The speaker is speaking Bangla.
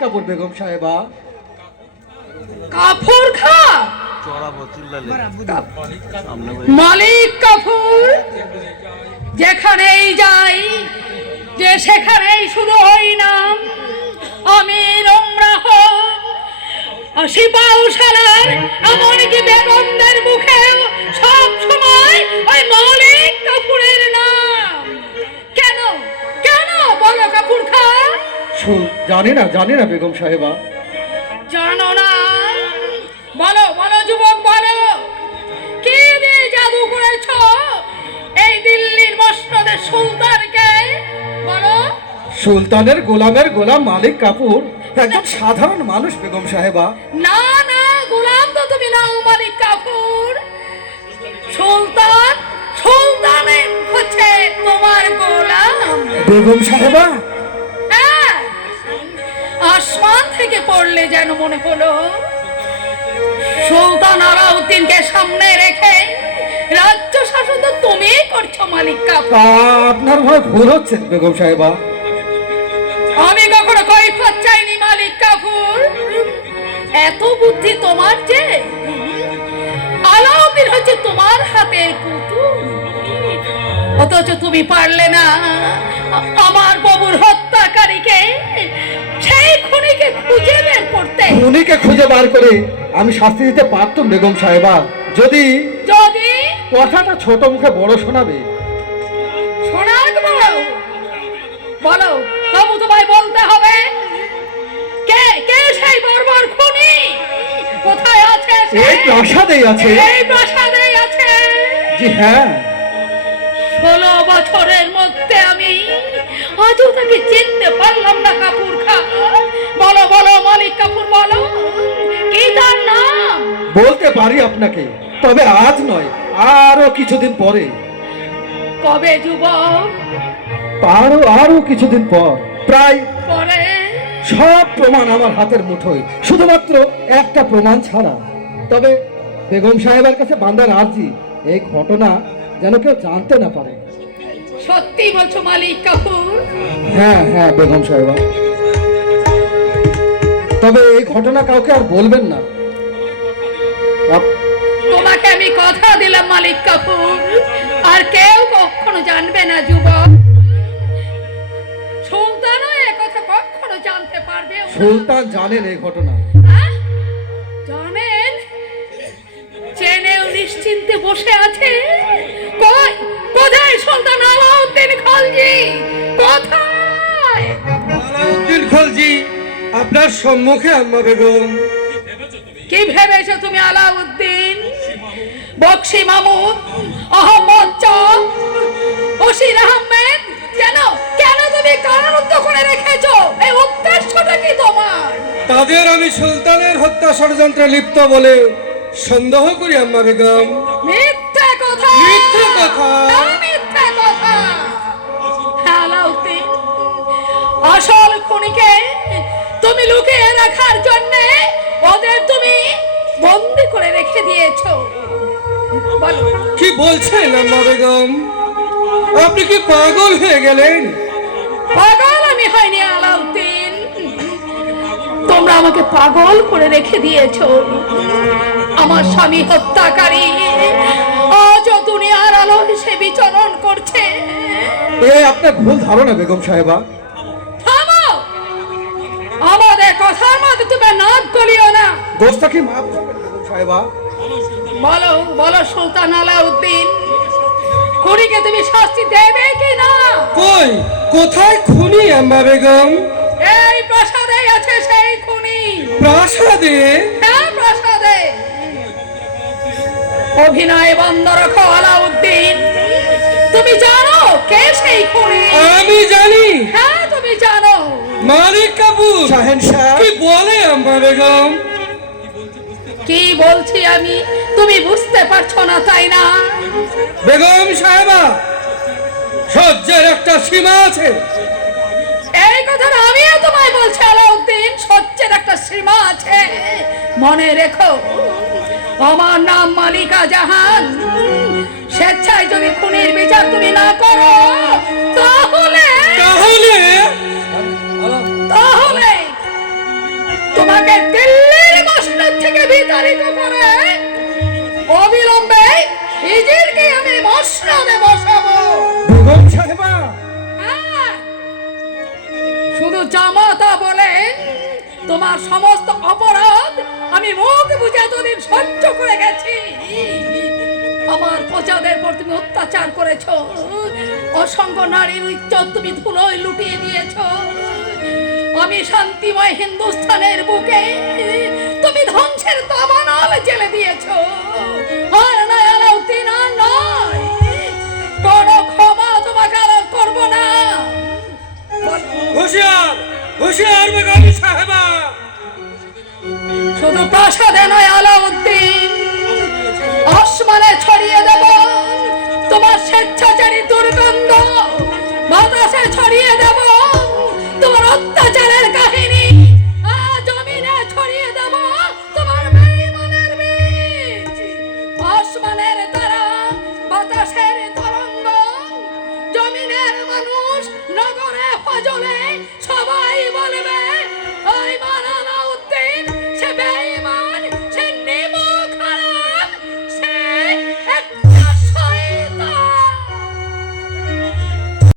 কাপুর বেগম সাহেবা। কাপুর খা মালিক কাপুর, যেখানেই যাই যে সেখানেই শুধু ওই নাম আমি নোংরা সিপাহসালার, এমনকি বেগমদের মুখে সব সময় ওই মালিক কাপুরের নাম। কেন কেন বলো কাপুর খা? জানি না বেগম সাহেবা। জানো না? বলো বলো যুবক, বলো কি দিয়ে জাদু করেছ এই দিল্লির মসনদের সুলতানকে? বলো। সুলতানের গোলামের গোলাম মালিক কাপুর একজন সাধারণ মানুষ বেগম সাহেবা। না না, গোলাম তো তুমি নাও মালিক কাপুর। সুলতান, সুলতানের হচ্ছে তোমার গোলাম বেগম সাহেবা। হ্যাঁ, আসমান থেকে পড়লে যেন মনে হলো সুলতান আলাউদ্দিনকে সামনে রেখে রাজ্য শাসন তো তুমিই করছো মালিক কাপুর। আপনার ভয় ভুল হচ্ছে বেগম সাহেবা। আমি কখনো কৈফিয়ত চাইনি মালিক কাপুর। এত বুদ্ধি তোমার যে, আলাউদ্দিন হচ্ছে তোমার হাতের পুতুল, অথচ তুমি পারলে না আমার বাবুর হত্যাকারীকে, সেই খুনিকে খুঁজে বের করতে। খুনিকে খুঁজে বার করে আমি শাস্তি দিতে পারতাম বেগম সাহেবা, যদি যদি কথাটা ছোট মুখে বড় শোনাবে। শোনাক বলো, বলো তবু তোমায় বলতে হবে কে কে সেই বর্বর খুনি, কোথায় আছে? এই প্রাসাদেই আছে। এই প্রাসাদেই আছে। জি হ্যাঁ। 16 বছরের মধ্যে আমি আজও তাকে চিনতে পারলাম না কাপুর খা। বলো বলো মালিক কাপুর, বলো কি তার নাম? বলতে পারি আপনাকে, তবে আজ নয়, আরো কিছুদিন পরে। কবে যুবক? আরো কিছুদিন পর। প্রায় পরে সব প্রমাণ আমার হাতের মুঠোয়, শুধুমাত্র একটা প্রমাণ ছাড়া। তবে বেগম সাহেবের কাছে বান্দার আর্জি, এই ঘটনা যেন কেউ জানতে না পারে। সত্যি বলছো মালিক কাপুর? হ্যাঁ হ্যাঁ বেগম সাহেবা, তবে এই ঘটনা কাউকে আর বলবেন না। তোমাকে আমি কথা দিলাম মালিক কাপুর, আর কেউ কখনো জানবে না যুবক। সুলতানও এ কথা কখনো জানতে পারবে না। সুলতান জানেন এই ঘটনা? হ্যাঁ? জানেন? জেনেও নিশ্চিন্তে বসে আছে? কোথায় সুলতান আলাউদ্দিন খলজি? কোথায়? আলাউদ্দিন খলজি আপনার সম্মুখে আম্মা বেগম। কি ভেবেছো তুমি আলাউদ্দিন, বক্সি মামুদ, আহমদ চাঁদ, বশির আহমেদ? কেন কেন তুমি কারারুদ্ধ করে রেখেছো? এই উদ্দেশ্যটা কি তোমার? তাদের আমি সুলতানের হত্যা ষড়যন্ত্রে লিপ্ত বলে সন্দেহ করি আম্মা বেগম। মিথ্যা কথা, মিথ্যা কথা, মিথ্যা কথা। আলাউদ্দিন, আসল খুনিকে তুমি লুকিয়ে রাখার জন্য ওদের তুমি বন্দী করে রেখে দিয়েছো। বলো কি বলছেন আম্মা বেগম? আপনি কি পাগল হয়ে গেলেন? পাগল আমি হয়নি আলাউদ্দিন, তোমরা আমাকে পাগল করে রেখে দিয়েছো। আমার স্বামী হত্যাকারী আজ দুনিয়ার আলো সে বিচরণ করছে। আপনার ভুল ধারণা বেগম সাহেবা। থামো, আমাদের কথার মধ্যে তুমি নাক গলিও না। গোস্তাকি মাফ করবেন বেগম সাহেবা। বলো বলো সুলতান আলাউদ্দিন, খুনিকে তুমি শাস্তি দেবে কি না? কোথায় খুনি আম্মা বেগম? এই প্রাসাদে আছে সেই খুনি। প্রাসাদে? হ্যাঁ প্রাসাদে। অভিনয় বন্ধ রাখো আলাউদ্দিন, তুমি জানো কে সেই খুনি? আমি জানি। হ্যাঁ তুমি জানো। মালিক কাপুর। শাহেনশাহ। কি বলে আম্মা বেগম? কি বলছি আমি তুমি বুঝতে পারছো না তাই না? বেগম সাহেবা, সহ্যের একটা সীমা আছে। এই কথাটা আমিও তোমায় বলছি আলাউদ্দিন, সহ্যের একটা সীমা আছে। মনে রেখো, আমার নাম মালিকা জাহান। স্বেচ্ছায় যদি খুনির বিচার তুমি না করো তাহলে তাহলে তাহলে মসনদে বসাবো। বেগম সাহেবা, হ্যাঁ, শুধু জামাতা বলেন তোমার সমস্ত অপরাধ আমি মুখ বুঝে এতদিন সহ্য করে গেছি। আমার প্রজাদের উপর তুমি অত্যাচার করেছো, অসংখ্য নারীর ইজ্জত তুমি ধুলোয় লুটিয়ে দিয়েছো। আমি শান্তিময় হিন্দুস্থানের বুকে তুমি ধ্বংসের দাবানল জেলে দিয়েছো। আর নয় আলাউদ্দিন, আর নয়, কোনো ক্ষমা তোমাকে আর করবো না। হুঁশিয়ার, হুঁশিয়ার বেগম সাহেবা। শুধু প্রাসাদে নয় আলাউদ্দিন, আসমানে ছড়িয়ে দেব তোমার স্বেচ্ছাচারী দুর্গন্ধ, বাতাসে ছড়িয়ে দেব তোমার অত্যাচারের কাহিনী, আর জমিনে ছড়িয়ে দেব তোমার বেঈমানের বীজ। আসমানের তারা, বাতাসের তরঙ্গ, জমিনের মানুষ, নগরে ফজলে